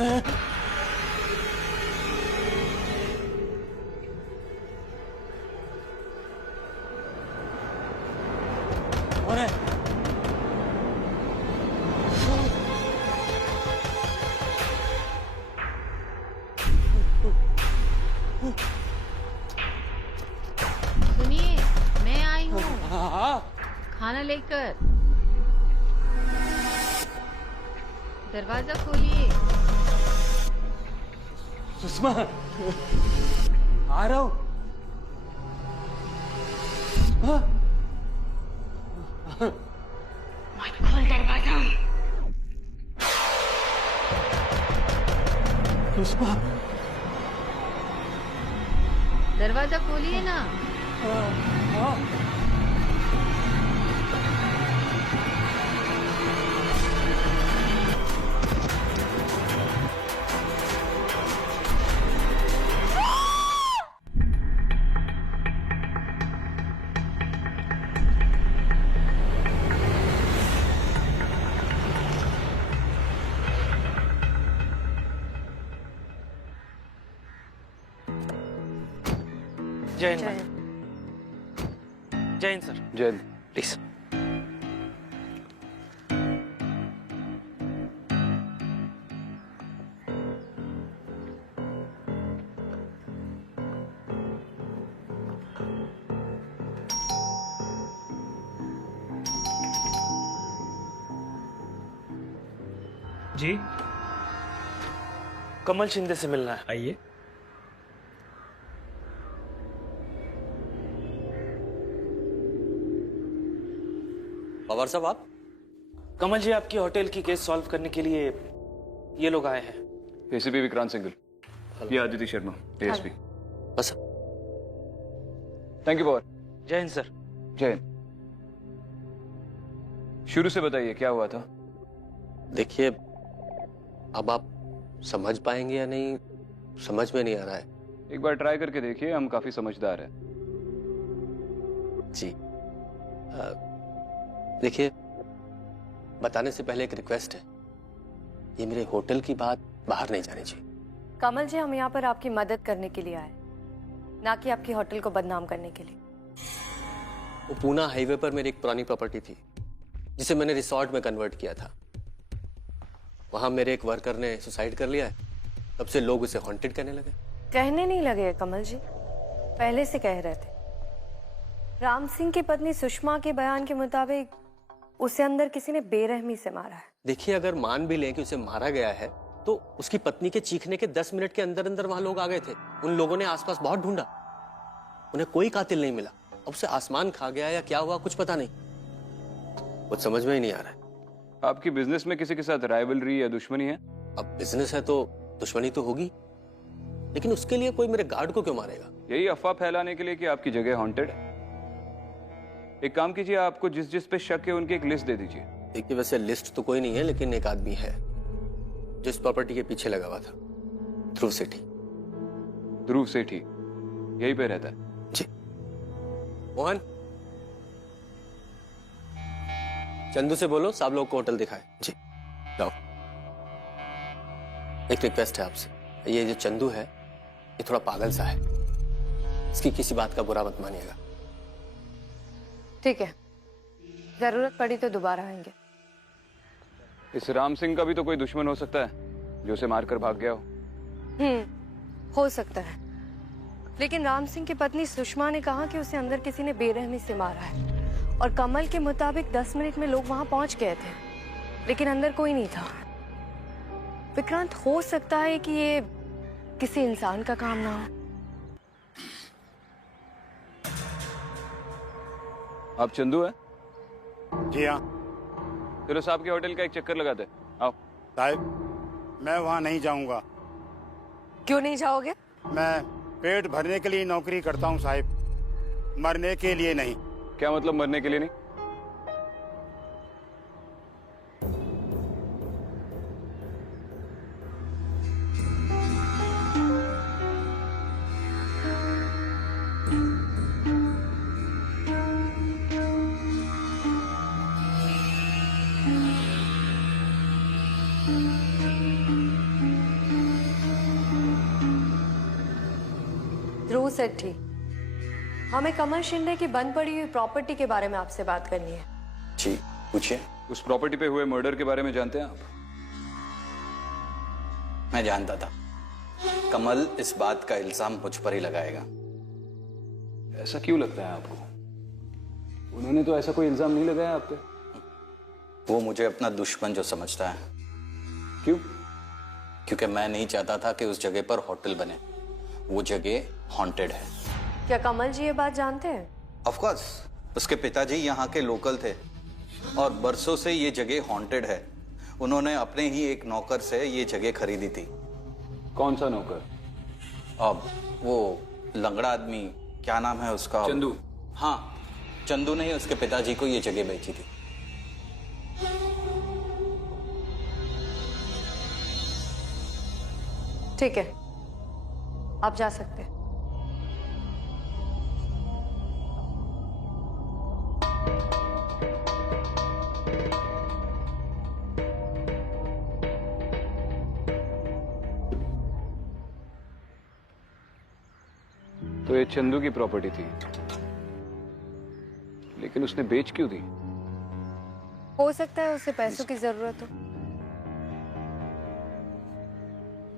सुनिए, मैं आई हूँ खाना लेकर। दरवाजा खोलिए। सुषमा, आ रहा हूँ। मत खोल दरवाजा। सुषमा, दरवाजा खोलिए ना। जय हिंद। जय हिंद सर। जय हिंद। प्लीज। जी कमल शिंदे से मिलना है। आइए। पवार साहब आप? कमल जी, आपकी होटल की केस सॉल्व करने के लिए ये लोग आए हैं। एसीपी विक्रांत सिंघल, ये आदित्य शर्मा, एएसपी। बस थैंक यू पवार। जय हिंद सर। जय हिंद। शुरू से बताइए क्या हुआ था। देखिए, अब आप समझ पाएंगे या नहीं समझ में नहीं आ रहा है। एक बार ट्राई करके देखिए, हम काफी समझदार हैं। जी देखिए, बताने से पहले एक रिक्वेस्ट है, ये मेरे होटल की बात बाहर नहीं जानी चाहिए। कमल जी, हम यहाँ पर आपकी मदद करने के लिए आए, ना कि आपकी होटल को बदनाम करने के लिए। वो पूना हाईवे पर मेरी एक पुरानी प्रॉपर्टी थी जिसे मैंने रिसोर्ट में कन्वर्ट किया था। वहां मेरे एक वर्कर ने सुसाइड कर लिया है। तब से लोग उसे हॉन्टेड कहने लगे। कहने नहीं लगे कमल जी, पहले से कह रहे थे। राम सिंह की पत्नी सुषमा के बयान के मुताबिक उसे अंदर किसी ने बेरहमी से मारा है। देखिए, अगर मान भी लें कि उसे मारा गया है, तो उसकी पत्नी के चीखने के 10 मिनट के अंदर अंदर वहां लोग आ गए थे। उन लोगों ने आसपास बहुत ढूंढा, उन्हें कोई कातिल नहीं मिला। अब उसे आसमान खा गया या क्या हुआ कुछ पता नहीं, कुछ समझ में ही नहीं आ रहा है। आपकी बिजनेस में किसी के साथ राइवलरी या दुश्मनी है? अब बिजनेस है तो दुश्मनी तो होगी, लेकिन उसके लिए कोई मेरे गार्ड को क्यों मारेगा? यही अफवाह फैलाने के लिए कि आपकी जगह हॉन्टेड है। एक काम कीजिए, आपको जिस जिस पे शक है उनकी एक लिस्ट दे दीजिए। देखिए, वैसे लिस्ट तो कोई नहीं है, लेकिन एक आदमी है जिस प्रॉपर्टी के पीछे लगा हुआ था, ध्रुव सेठी। ध्रुव सेठी यही पे रहता है? जी। मोहन, चंदू से बोलो सब लोग को होटल दिखाए। जी जाओ। एक रिक्वेस्ट है आपसे, ये जो चंदू है ये थोड़ा पागल सा है, इसकी किसी बात का बुरा मत मानिएगा। ठीक है, जरूरत पड़ी तो दोबारा आएंगे। इस राम सिंह का भी तो कोई दुश्मन हो सकता है जो उसे मारकर भाग गया हो। हो सकता है, लेकिन राम सिंह की पत्नी सुषमा ने कहा कि उसे अंदर किसी ने बेरहमी से मारा है, और कमल के मुताबिक 10 मिनट में लोग वहां पहुंच गए थे, लेकिन अंदर कोई नहीं था। विक्रांत, हो सकता है कि ये किसी इंसान का काम ना हो। आप चंदू है? जी हाँ चलो साहब के होटल का एक चक्कर लगाते हैं। आओ। साहब, मैं वहाँ नहीं जाऊँगा। क्यों नहीं जाओगे? मैं पेट भरने के लिए नौकरी करता हूँ साहब, मरने के लिए नहीं। क्या मतलब मरने के लिए नहीं? ध्रुव सेठी, हमें कमल शिंदे की बंद पड़ी हुई प्रॉपर्टी के बारे में आपसे बात करनी है। जी पूछिए। उस प्रॉपर्टी पे हुए मर्डर के बारे में जानते हैं आप? मैं जानता था कमल इस बात का इल्जाम मुझ पर ही लगाएगा। ऐसा क्यों लगता है आपको? उन्होंने तो ऐसा कोई इल्जाम नहीं लगाया आप पे। वो मुझे अपना दुश्मन जो समझता है। क्यों? क्योंकि मैं नहीं चाहता था कि उस जगह पर होटल बने। वो जगह हॉन्टेड है। क्या कमल जी ये बात जानते हैं? ऑफ कोर्स, उसके पिताजी यहाँ के लोकल थे और बरसों से ये जगह हॉन्टेड है। उन्होंने अपने ही एक नौकर से ये जगह खरीदी थी। कौन सा नौकर? अब वो लंगड़ा आदमी, क्या नाम है उसका? चंदू। हाँ, चंदू ने ही उसके पिताजी को ये जगह बेची थी। ठीक है, आप जा सकते हैं। तो ये चंदू की प्रॉपर्टी थी, लेकिन उसने बेच क्यों दी? हो सकता है उसे पैसों की जरूरत हो।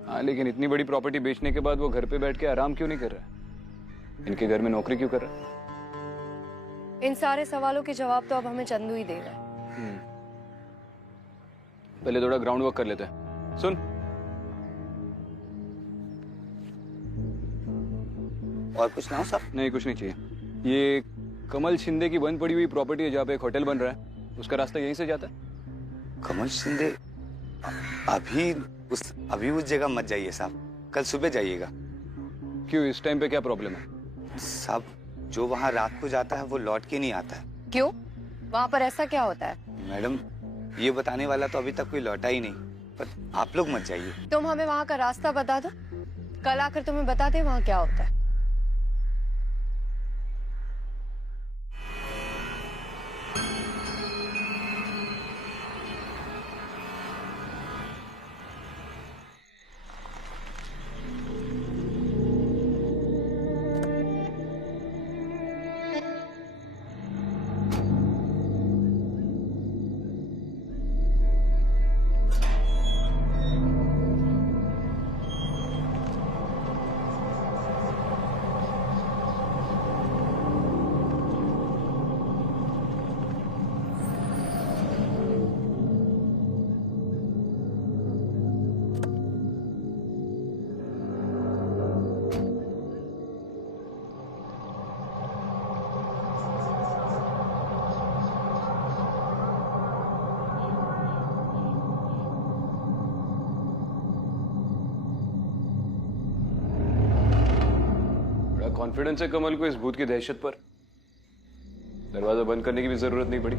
हाँ, लेकिन इतनी बड़ी प्रॉपर्टी बेचने के बाद वो घर पे बैठ के आराम क्यों नहीं कर रहा है? इनके घर में नौकरी क्यों कर रहा है? इन सारे सवालों के जवाब तो अब हमें चंदू ही देगा। पहले थोड़ा ग्राउंड वर्क कर लेते हैं। सुन, और कुछ ना हो साहब? नहीं कुछ नहीं चाहिए। ये कमल शिंदे की बंद पड़ी हुई प्रॉपर्टी है जहाँ पे एक होटल बन रहा है, उसका रास्ता यहीं से जाता है। कमल शिंदे अभी उस जगह मत जाइए साहब, कल सुबह जाइएगा। क्यों, इस टाइम पे क्या प्रॉब्लम है? साहब, जो वहाँ रात को जाता है वो लौट के नहीं आता है। क्यों? वहाँ पर ऐसा क्या होता है? मैडम, ये बताने वाला तो अभी तक कोई लौटा ही नहीं, पर आप लोग मत जाइए। तुम हमें वहाँ का रास्ता बता दो, कल आकर तुम्हें बताते हैं वहाँ क्या होता है। कॉन्फिडेंस है कमल को इस भूत की दहशत पर। दरवाजा बंद करने की भी जरूरत नहीं पड़ी।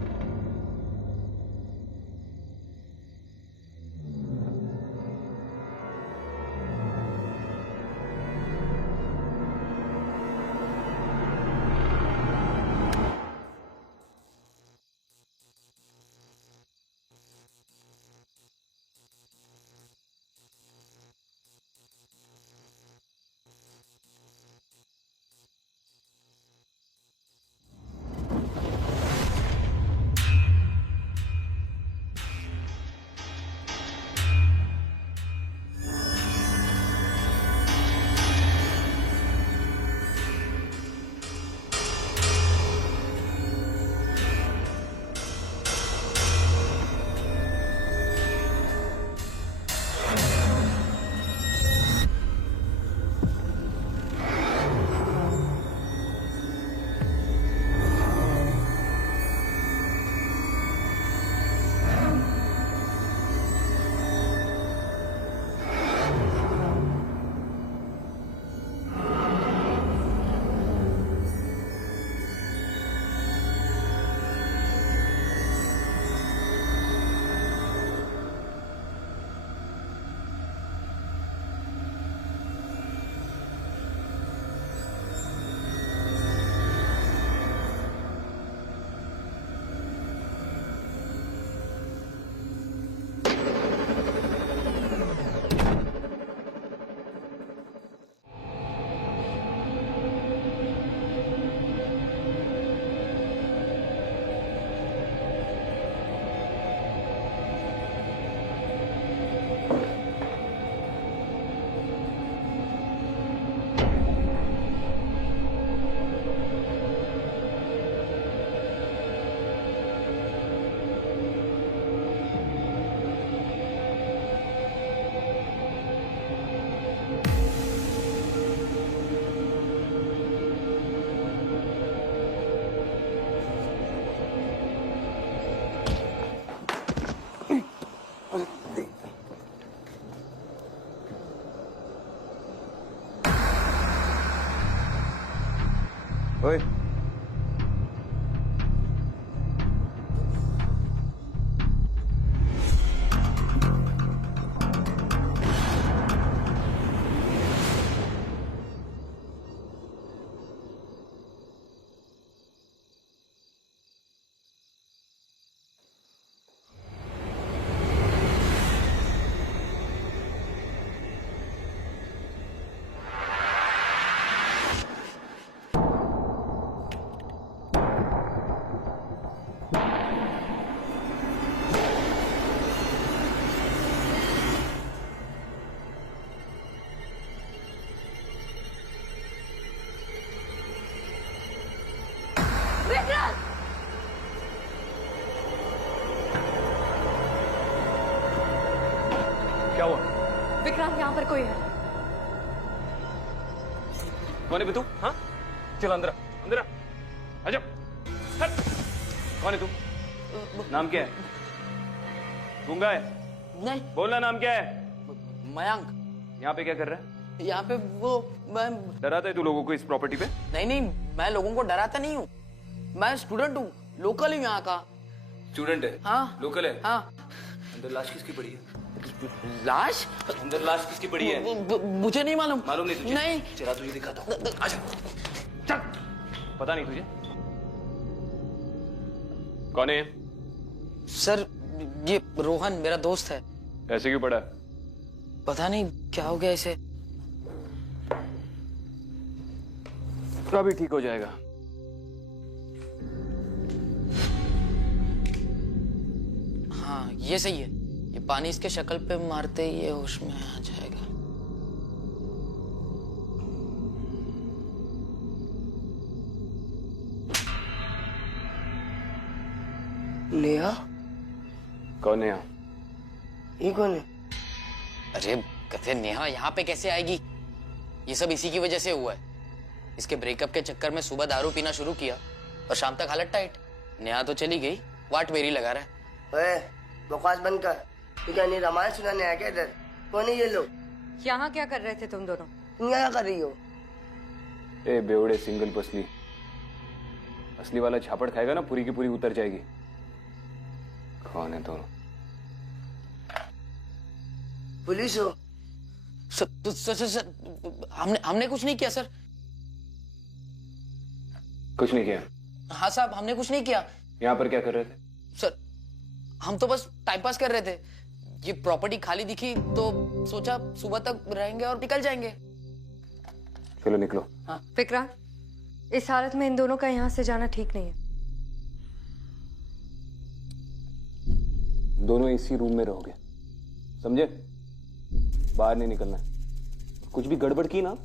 ओए, क्या हुआ? विक्रांत, यहाँ पर कोई है। कौन है बे तू? हाँ, चल अंदर आ, अंदर आ, आजा। हट। कौन है तू? नाम क्या है? गूंगा है? नहीं, बोलना, नाम क्या है? मयंक। यहाँ पे क्या कर रहा है? यहाँ पे वो मैं डराता है तू लोगों को इस प्रॉपर्टी पे? नहीं, मैं लोगों को डराता नहीं हूँ। मैं स्टूडेंट हूँ, लोकल हूँ यहाँ का। स्टूडेंट है? हाँ। लोकल है? हाँ। अंदर लाश किसकी पड़ी है? लाश? अंदर लाश किसकी पड़ी है? मुझे नहीं मालूम। मालूम नहीं तुझे? नहीं। चला तुझे दिखाता हूँ। आजा। चल। पता नहीं तुझे? कौन है? सर, ये रोहन मेरा दोस्त है। ऐसे क्यों पड़ा? पता नहीं क्या हो गया इसे। अभी ठीक हो जाएगा। हाँ, ये सही है। ये पानी इसके शक्ल पे मारते ही ये होश में आ जाएगा। नेहा? कौन है यहाँ? ये कौन है? अरे कहते नेहा यहाँ पे कैसे आएगी? ये सब इसी की वजह से हुआ है। इसके ब्रेकअप के चक्कर में सुबह दारू पीना शुरू किया और शाम तक हालत टाइट। नेहा तो चली गई, वाट मेरी लगा रहा है। ओए, बकवास बंद कर। तू क्या नहीं रामायण सुनाने आया क्या इधर? कौन है ये लोग? यहाँ क्या कर रहे थे तुम दोनों? तुम क्या कर रही हो? ए बेवड़े सिंगल पसली, असली वाला झापड़ खाएगा ना पूरी की पूरी उतर जाएगी। कौन है दोनों? पुलिस हो? सर, हमने कुछ नहीं किया सर। कुछ नहीं किया? हाँ साहब, हमने कुछ नहीं किया। यहाँ पर क्या कर रहे थे? सर, हम तो बस टाइम पास कर रहे थे। ये प्रॉपर्टी खाली दिखी तो सोचा सुबह तक रहेंगे और निकल जाएंगे। चलो निकलो। हाँ। विक्रांत, इस हालत में इन दोनों का यहाँ से जाना ठीक नहीं है। दोनों इसी रूम में रहोगे, समझे? बाहर नहीं निकलना। कुछ भी गड़बड़ की ना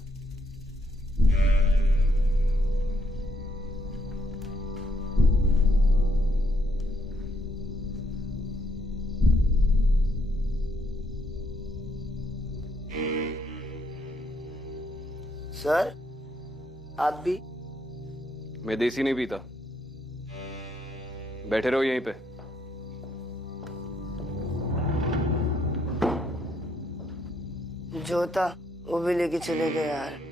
सर, आप भी? मैं देसी नहीं पीता। बैठे रहो यहीं पे। जो था वो भी लेके चले गए यार।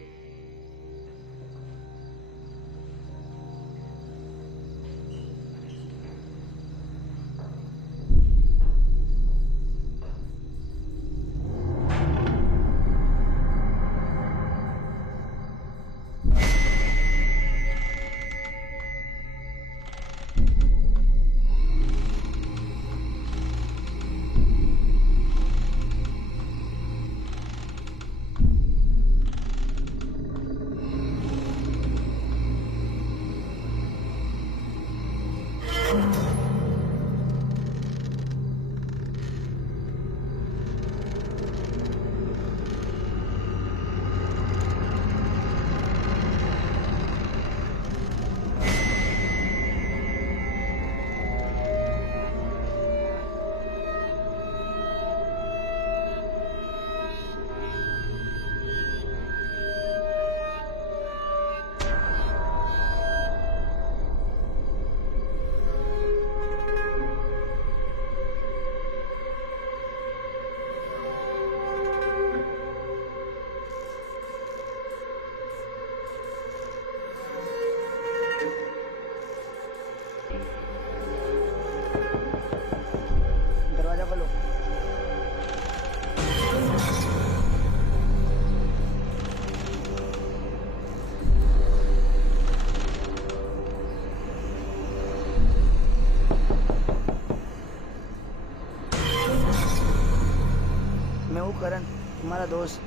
मेरा दोस्त।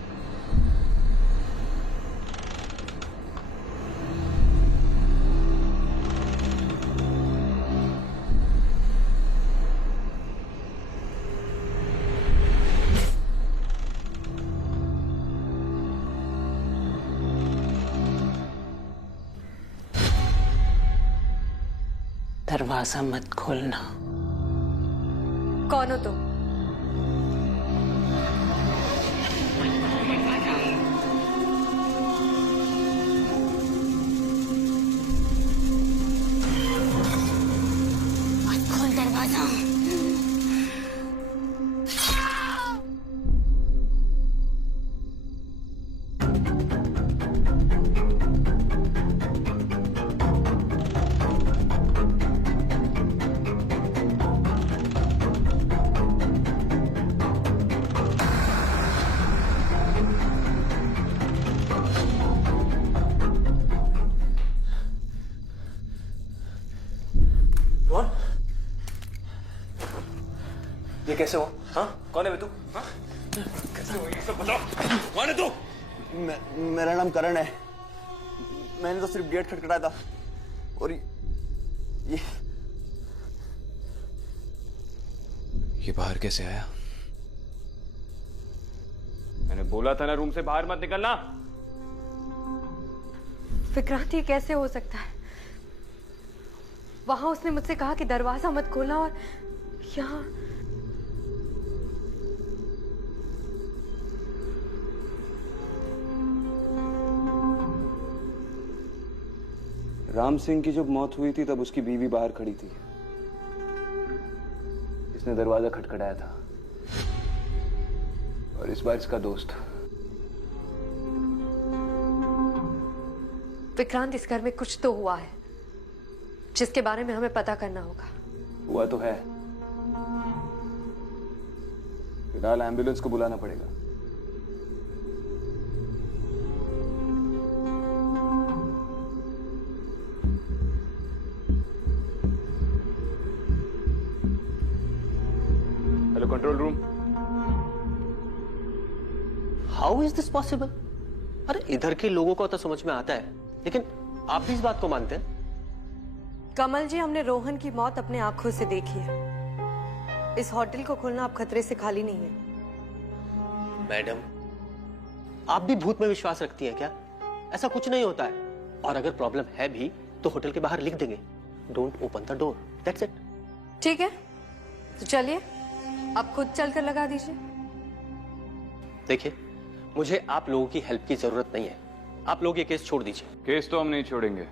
दरवाजा मत खोलना। कौन हो तुम? मत खोल दरवाजा। कौन? ये कैसे हो? हाँ? कौन है बे तू? हाँ? कैसे हो ये सब बताओ? कौन है तू? मेरा नाम करण है। मैंने तो सिर्फ गेट खटखटाया था और ये बाहर कैसे आया? मैंने बोला था ना रूम से बाहर मत निकलना। विक्रांत, ये कैसे हो सकता है? वहां उसने मुझसे कहा कि दरवाजा मत खोलना और यहाँ राम सिंह की जब मौत हुई थी तब उसकी बीवी बाहर खड़ी थी। इसने दरवाजा खटखटाया था और इस बार इसका दोस्त। विक्रांत, इस घर में कुछ तो हुआ है जिसके बारे में हमें पता करना होगा। हुआ तो है। फिलहाल एम्बुलेंस को बुलाना पड़ेगा। Hello control room. How is this possible? अरे इधर के लोगों को तो समझ में आता है, लेकिन आप भी इस बात को मानते हैं? कमल जी, हमने रोहन की मौत अपने आंखों से देखी है। इस होटल को खोलना अब खतरे से खाली नहीं है। मैडम, आप भी भूत में विश्वास रखती हैं क्या? ऐसा कुछ नहीं होता है। और अगर प्रॉब्लम है भी तो होटल के बाहर लिख देंगे, don't open the door, that's it. ठीक है, तो चलिए आप खुद चलकर लगा दीजिए। देखिए, मुझे आप लोगों की हेल्प की जरूरत नहीं है। आप लोग ये केस छोड़ दीजिए। केस तो हम नहीं छोड़ेंगे।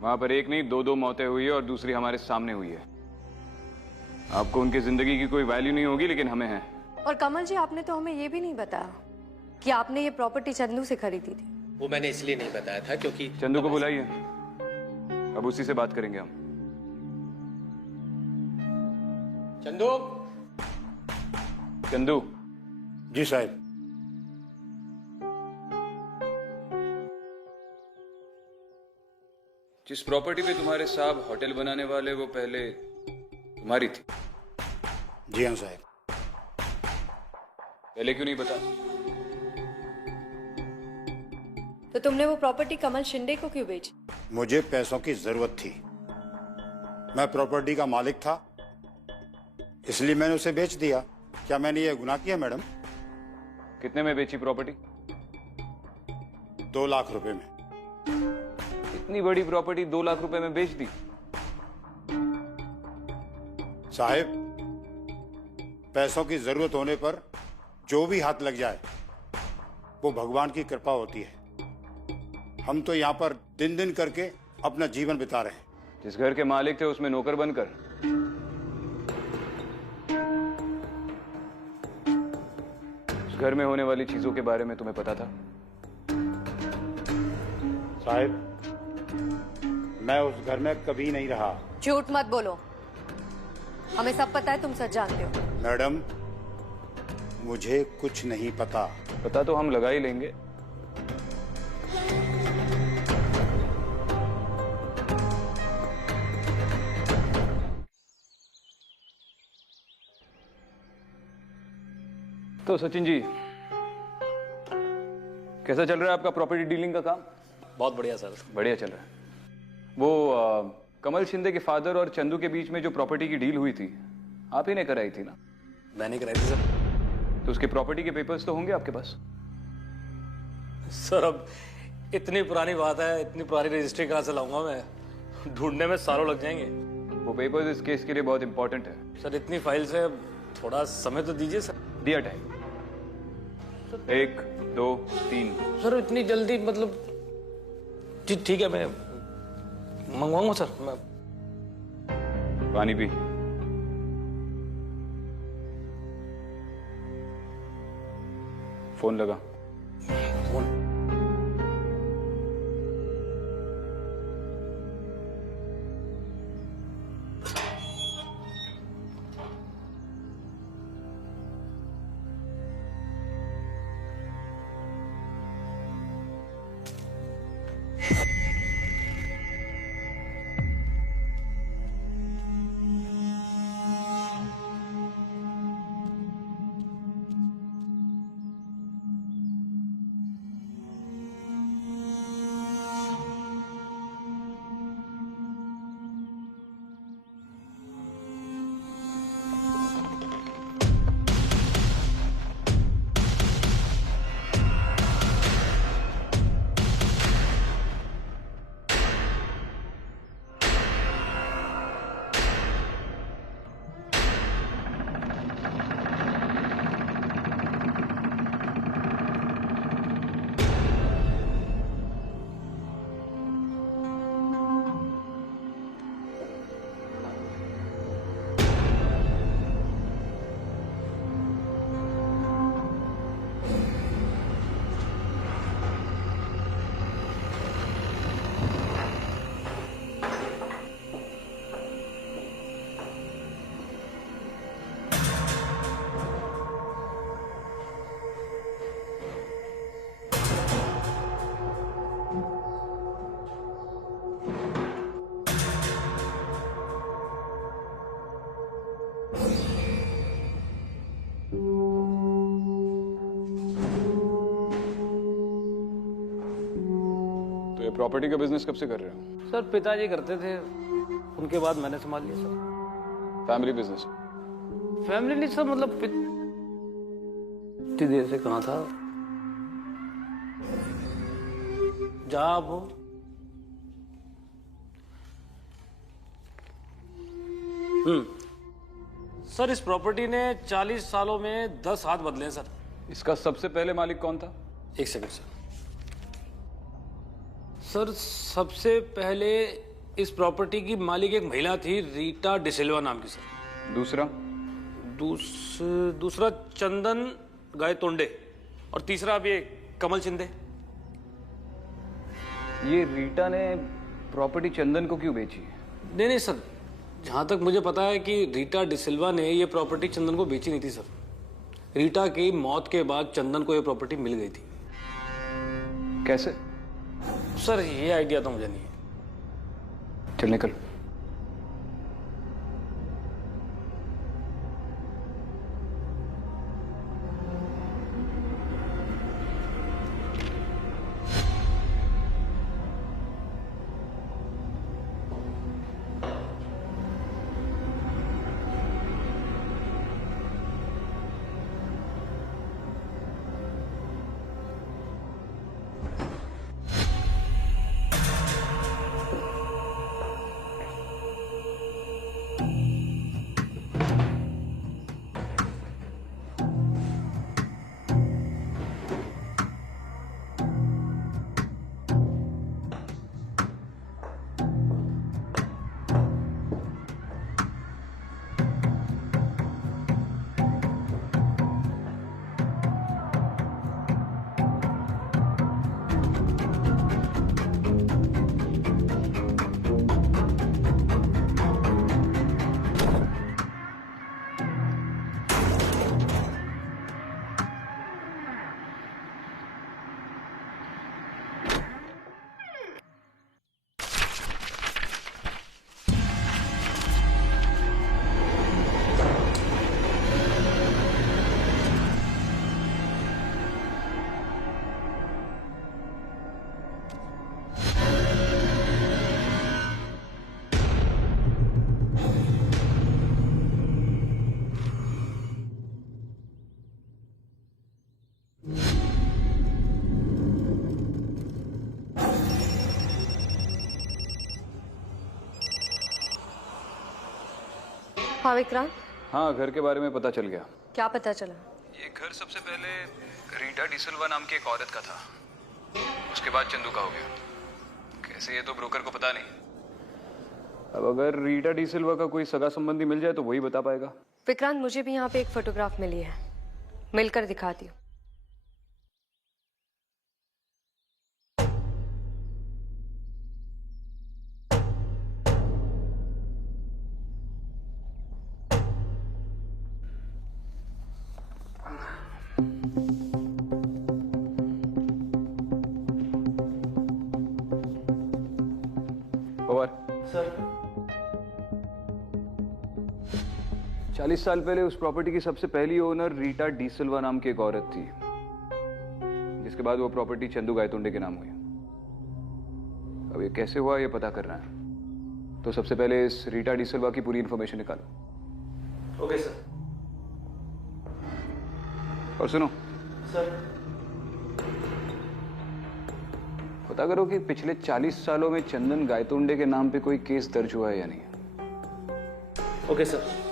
वहां पर एक नहीं दो मौतें हुई है और दूसरी हमारे सामने हुई है। आपको उनकी जिंदगी की कोई वैल्यू नहीं होगी, लेकिन हमें है। और कमल जी, आपने तो हमें ये भी नहीं बताया कि आपने ये प्रॉपर्टी चंदू से खरीदी थी। वो मैंने इसलिए नहीं बताया था क्योंकि चंदू को बुलाइए, अब उसी से बात करेंगे हम। चंदू। चंदू। जी साहब। जिस प्रॉपर्टी पे तुम्हारे साहब होटल बनाने वाले, वो पहले तुम्हारी थी? जी हाँ साहब। पहले क्यों नहीं बता? तो तुमने वो प्रॉपर्टी कमल शिंदे को क्यों बेची? मुझे पैसों की जरूरत थी। मैं प्रॉपर्टी का मालिक था, इसलिए मैंने उसे बेच दिया। क्या मैंने ये गुनाह किया मैडम? कितने में बेची प्रॉपर्टी? 2 लाख रुपए में। इतनी बड़ी प्रॉपर्टी 2 लाख रुपए में बेच दी? साहब, पैसों की जरूरत होने पर जो भी हाथ लग जाए वो भगवान की कृपा होती है। हम तो यहाँ पर दिन दिन करके अपना जीवन बिता रहे हैं। जिस घर के मालिक थे उसमें नौकर बनकर। उस घर में होने वाली चीजों के बारे में तुम्हें पता था? साहब, मैं उस घर में कभी नहीं रहा। झूठ मत बोलो, हमें सब पता है, तुम सच जानते हो। मैडम, मुझे कुछ नहीं पता। पता तो हम लगा ही लेंगे। तो सचिन जी, कैसा चल रहा है आपका प्रॉपर्टी डीलिंग का काम? बहुत बढ़िया सर। बढ़िया चल रहा है। वो कमल शिंदे के फादर और चंदू के बीच में जो प्रॉपर्टी की डील हुई थी, आप ही ने कराई थी ना? मैंने कराई थी सर। तो उसके प्रॉपर्टी के पेपर्स तो होंगे आपके पास? सर अब इतनी पुरानी बात है, इतनी पुरानी रजिस्ट्री कहाँ से लाऊंगा मैं? ढूंढने में सालों लग जाएंगे। वो पेपर्स इस केस के लिए बहुत इंपॉर्टेंट है। सर इतनी फाइल्स है, थोड़ा समय तो दीजिए सर। दिया टाइम। 1 2 3। सर इतनी जल्दी मतलब ठीक है, मैं मंगवाऊंगा सर। मैं पानी पी। फोन लगा। फोन प्रॉपर्टी का बिजनेस कब से कर रहे हो? सर पिताजी करते थे, उनके बाद मैंने संभाल लिया सर। Family business? फैमिली नहीं सर, मतलब इतनी देर से कहाँ था। जहाँ आप हो। सर इस प्रॉपर्टी ने 40 सालों में 10 हाथ बदले हैं सर। इसका सबसे पहले मालिक कौन था? एक सेकंड सर। सर सबसे पहले इस प्रॉपर्टी की मालिक एक महिला थी, रीटा डिसिल्वा नाम की सर। दूसरा चंदन गायतोंडे और तीसरा अभी एक कमल शिंदे। ये रीटा ने प्रॉपर्टी चंदन को क्यों बेची? नहीं सर, जहां तक मुझे पता है कि रीटा डिसिल्वा ने ये प्रॉपर्टी चंदन को बेची नहीं थी सर। रीटा की मौत के बाद चंदन को ये प्रॉपर्टी मिल गई थी। कैसे? सर ये आइडिया तो मुझे नहीं है। चल निकल। हाँ विक्रांत, हाँ, घर के बारे में पता चल गया। क्या पता चला? ये घर सबसे पहले रीटा डिसिल्वा नाम की एक औरत का था, उसके बाद चंदू का हो गया। कैसे ये तो ब्रोकर को पता नहीं। अब अगर रीटा डिसिल्वा का कोई सगा संबंधी मिल जाए तो वही बता पाएगा। विक्रांत, मुझे भी यहाँ पे एक फोटोग्राफ मिली है, मिलकर दिखाती हूँ। सर 40 साल पहले उस प्रॉपर्टी की सबसे पहली ओनर रीटा डिसिल्वा नाम की एक औरत थी, जिसके बाद वो प्रॉपर्टी चंदू गायतोंडे के नाम हुई। अब ये कैसे हुआ ये पता करना है, तो सबसे पहले इस रीटा डिसिल्वा की पूरी इंफॉर्मेशन निकालो। Okay sir. और सुनो सर, पता करो कि पिछले 40 सालों में चंदन गायतोंडे के नाम पे कोई केस दर्ज हुआ है या नहीं। Okay sir.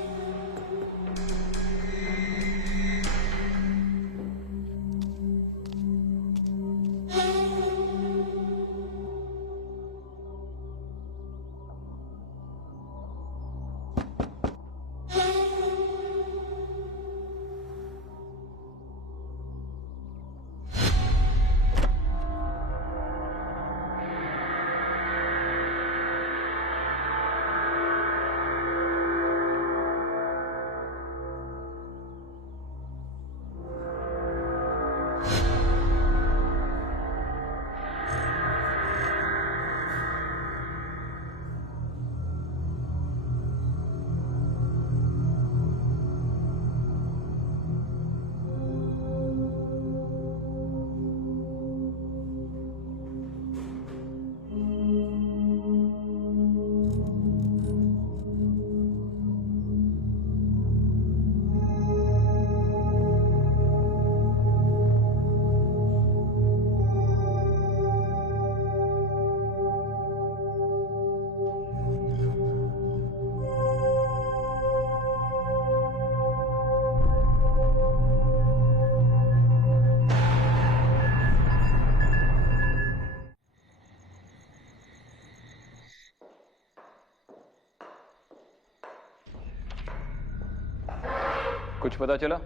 कुछ पता चला?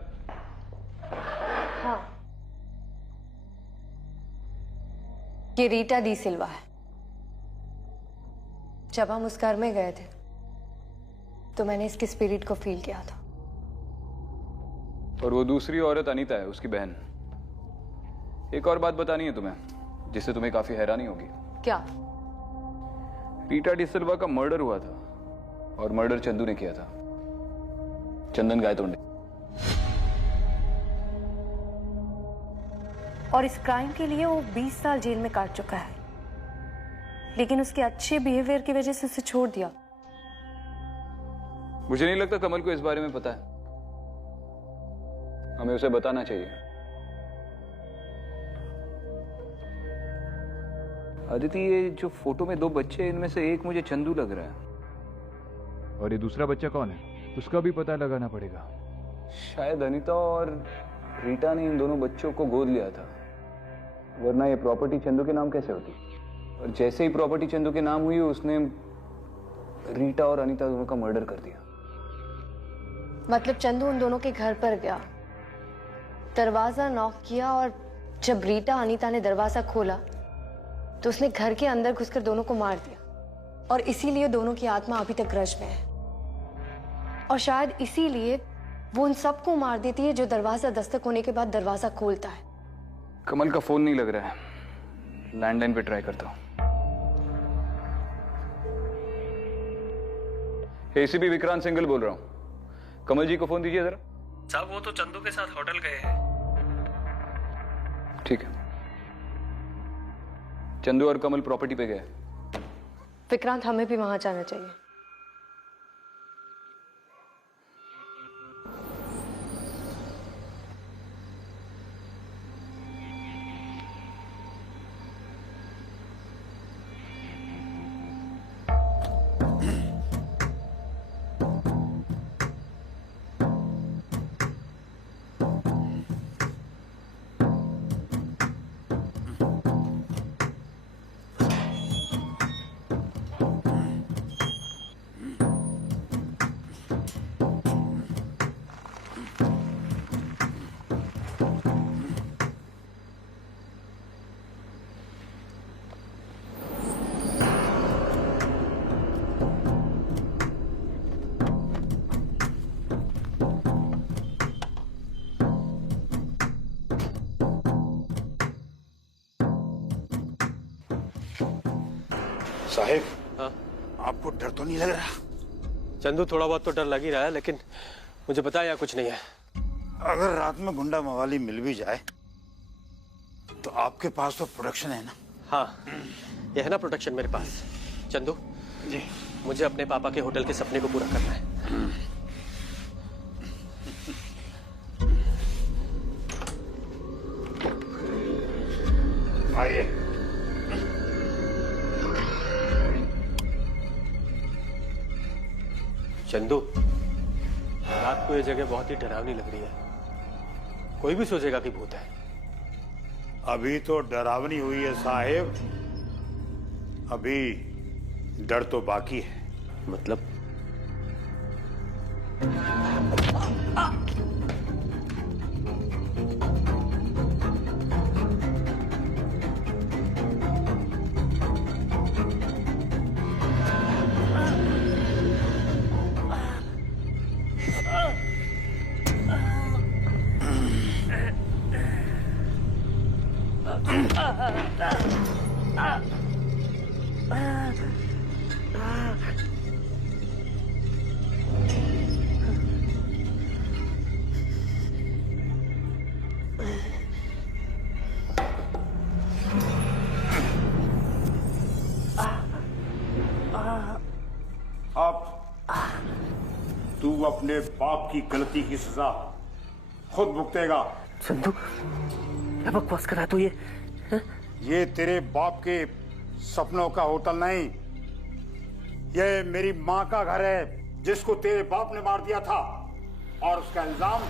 हाँ, ये रीटा डी सिल्वा है। जब हम उस घर में गए थे तो मैंने इसकी स्पिरिट को फील किया था। और वो दूसरी औरत अनीता है, उसकी बहन। एक और बात बतानी है तुम्हें, जिससे तुम्हें काफी हैरानी होगी। क्या? रीटा डिसिल्वा का मर्डर हुआ था, और मर्डर चंदू ने किया था, चंदन गायतोंडे। और इस क्राइम के लिए वो 20 साल जेल में काट चुका है, लेकिन उसके अच्छे बिहेवियर की वजह से उसे छोड़ दिया। मुझे नहीं लगता कमल को इस बारे में पता है। हमें उसे बताना चाहिए। अदिति, ये जो फोटो में 2 बच्चे हैं, इनमें से एक मुझे चंदू लग रहा है। और ये दूसरा बच्चा कौन है, उसका भी पता लगाना पड़ेगा। शायद अनीता और रीटा ने इन दोनों बच्चों को गोद लिया था, वरना ये प्रॉपर्टी चंदू के नाम कैसे होती। और जैसे ही प्रॉपर्टी चंदू के नाम हुई, उसने रीटा और अनीता दोनों का मर्डर कर दिया। मतलब चंदू उन दोनों के घर पर गया, दरवाजा नॉक किया, और जब रीटा अनीता ने दरवाजा खोला तो उसने घर के अंदर घुसकर दोनों को मार दिया। और इसीलिए दोनों की आत्मा अभी तक ग्रज में है, और शायद इसीलिए वो उन सबको मार देती है जो दरवाजा दस्तक होने के बाद दरवाजा खोलता है। कमल का फोन नहीं लग रहा है, लैंडलाइन पे ट्राई करता हूं। एसीपी विक्रांत सिंघल बोल रहा हूं, कमल जी को फोन दीजिए जरा। साहब, वो तो चंदू के साथ होटल गए हैं। ठीक है। चंदू और कमल प्रॉपर्टी पे गए। विक्रांत, हमें भी वहां जाना चाहिए। साहिब, हाँ? आपको डर तो नहीं लग रहा? चंदू, थोड़ा बहुत तो डर लग ही रहा है, लेकिन मुझे पता है यहाँ कुछ नहीं है। अगर रात में गुंडा मवाली मिल भी जाए तो आपके पास तो प्रोटेक्शन है ना? हाँ, ये है ना प्रोटेक्शन मेरे पास। चंदू जी, मुझे अपने पापा के होटल के सपने को पूरा करना है। आइए। चंदू, रात को ये जगह बहुत ही डरावनी लग रही है। कोई भी सोचेगा कि भूत है। अभी तो डरावनी हुई है साहिब, अभी डर तो बाकी है। मतलब? तू अपने बाप की गलती की सजा खुद भुगतेगा। चंदू, क्या बकवास कर रहा तू? ये तेरे बाप के सपनों का होटल नहीं, ये मेरी माँ का घर है जिसको तेरे बाप ने मार दिया था और उसका इल्जाम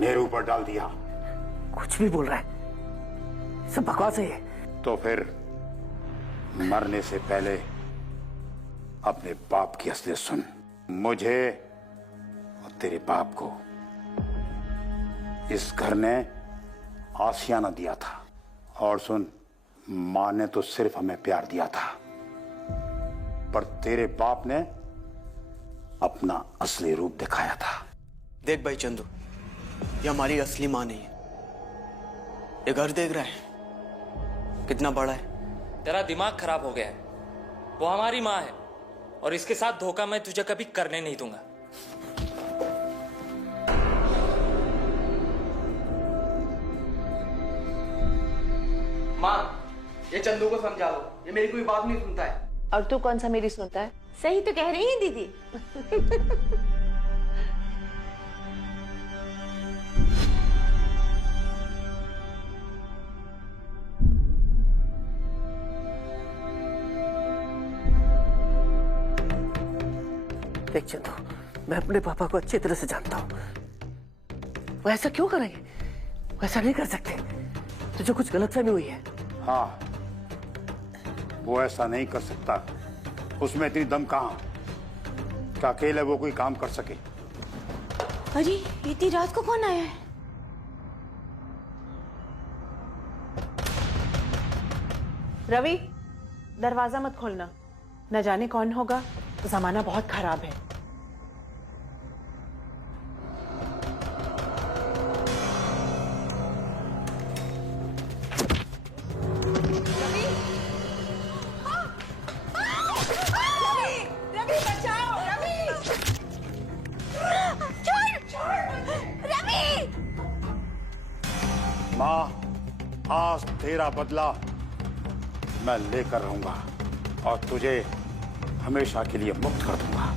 मेरे ऊपर डाल दिया। कुछ भी बोल रहा है, सब बकवास है ये। तो फिर मरने से पहले अपने बाप की असलियत सुन। मुझे और तेरे बाप को इस घर ने आशियाना दिया था, और सुन, माँ ने तो सिर्फ हमें प्यार दिया था, पर तेरे बाप ने अपना असली रूप दिखाया था। देख भाई चंदू, ये हमारी असली माँ नहीं है। ये घर देख रहा है कितना बड़ा है। तेरा दिमाग खराब हो गया है। वो हमारी माँ है और इसके साथ धोखा मैं तुझे कभी करने नहीं दूंगा। माँ, ये चंदू को समझा लो, ये मेरी कोई बात नहीं सुनता है। और तू कौन सा मेरी सुनता है? सही तो कह रही है दीदी। देख चंदू, मैं अपने पापा को अच्छी तरह से जानता हूँ। वो ऐसा क्यों करेंगे? वो ऐसा नहीं कर सकते। तुझे कुछ गलतफहमी हुई है। हाँ, वो ऐसा नहीं कर सकता। उसमें इतनी दम कहाँ कि अकेले वो कोई काम कर सके। अरे इतनी रात को कौन आया है? रवि, दरवाजा मत खोलना, न जाने कौन होगा। जमाना बहुत खराब है। रवि बचाओ, रवि! छोड़! रवि! माँ, आज तेरा बदला मैं लेकर रहूंगा और तुझे हमेशा के लिए मुक्त कर दूंगा।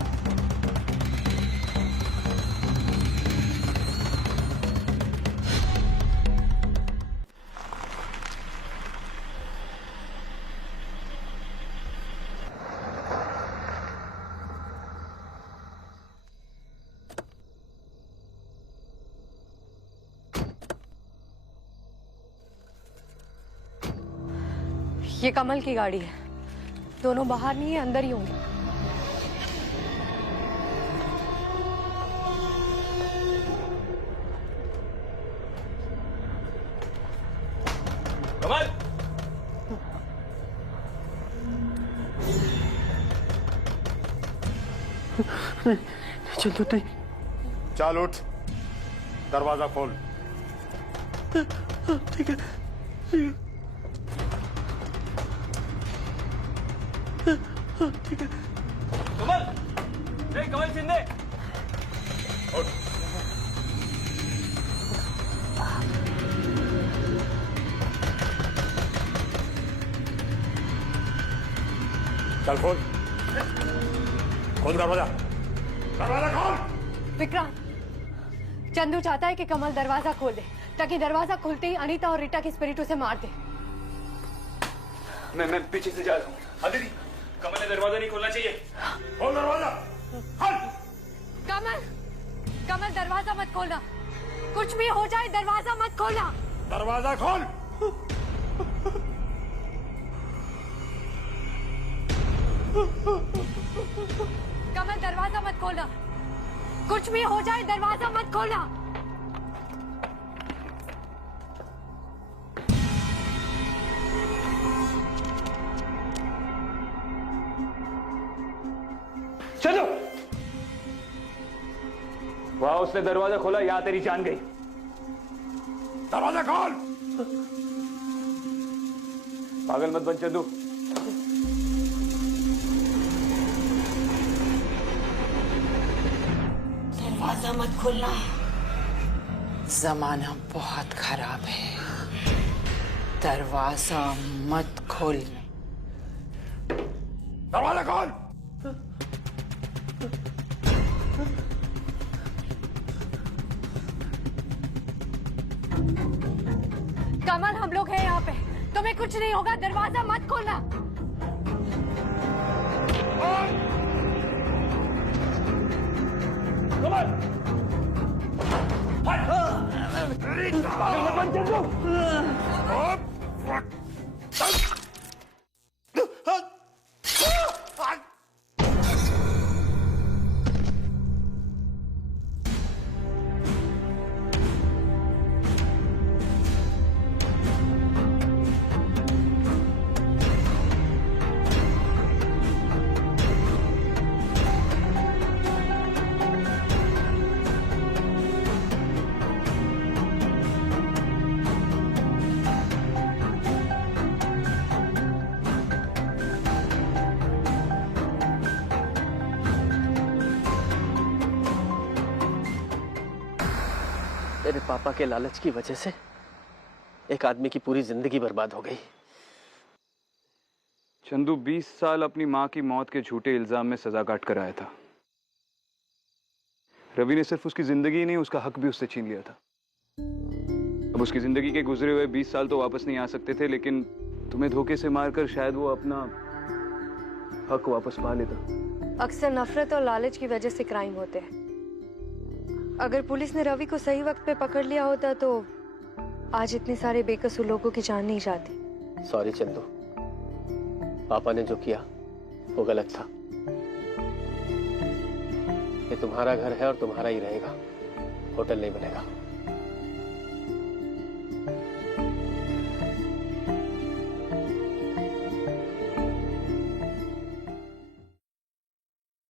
ये कमल की गाड़ी है। दोनों बाहर नहीं है, अंदर ही होंगे। कमल! चंदू नहीं। चल उठ, दरवाजा खोल। ठीक है। ठीक है। कमल, कमल शिंदे, चल खोल दरवाजा, दरवाजा खोल। विक्रांत, चंदू चाहता है कि कमल दरवाजा खोल दे ताकि दरवाजा खुलते ही अनीता और रीटा की स्पिरिट उसे मार दे। मैं पीछे से जा रहा हूँ। हाँ दीदी, कमल ने दरवाजा नहीं खोलना चाहिए। खोल दरवाजा, खोल। कमल दरवाजा मत खोलना, कुछ भी हो जाए दरवाजा मत खोलना। दरवाजा खोल। कमल दरवाजा मत खोलना, कुछ भी हो जाए दरवाजा मत खोलना। चलो। वाह, उसने दरवाजा खोला, या तेरी जान गई। दरवाजा खोल। पागल मत बन चंदू। दरवाजा मत खोलना, जमाना बहुत खराब है, दरवाजा मत खोल। दरवाजा खोल। कमल, हम लोग हैं यहाँ पे, तुम्हें कुछ नहीं होगा, दरवाजा मत खोलना। कमल, पागल मत बन चंदू। मेरे पापा के लालच की वजह से एक आदमी की पूरी जिंदगी बर्बाद हो गई। चंदू 20 साल अपनी मां की मौत के झूठे इल्जाम में सजा काट कर आया था। रवि ने सिर्फ उसकी जिंदगी ही नहीं, उसका हक भी उससे छीन लिया था। अब उसकी जिंदगी के गुजरे हुए 20 साल तो वापस नहीं आ सकते थे, लेकिन तुम्हें धोखे से मारकर शायद वो अपना हक वापस पा लेता। अक्सर नफरत और लालच की वजह से क्राइम होते हैं। अगर पुलिस ने रवि को सही वक्त पे पकड़ लिया होता तो आज इतने सारे बेकसूर लोगों की जान नहीं जाती। सॉरी चंदू, पापा ने जो किया वो गलत था। ये तुम्हारा घर है और तुम्हारा ही रहेगा, होटल नहीं बनेगा।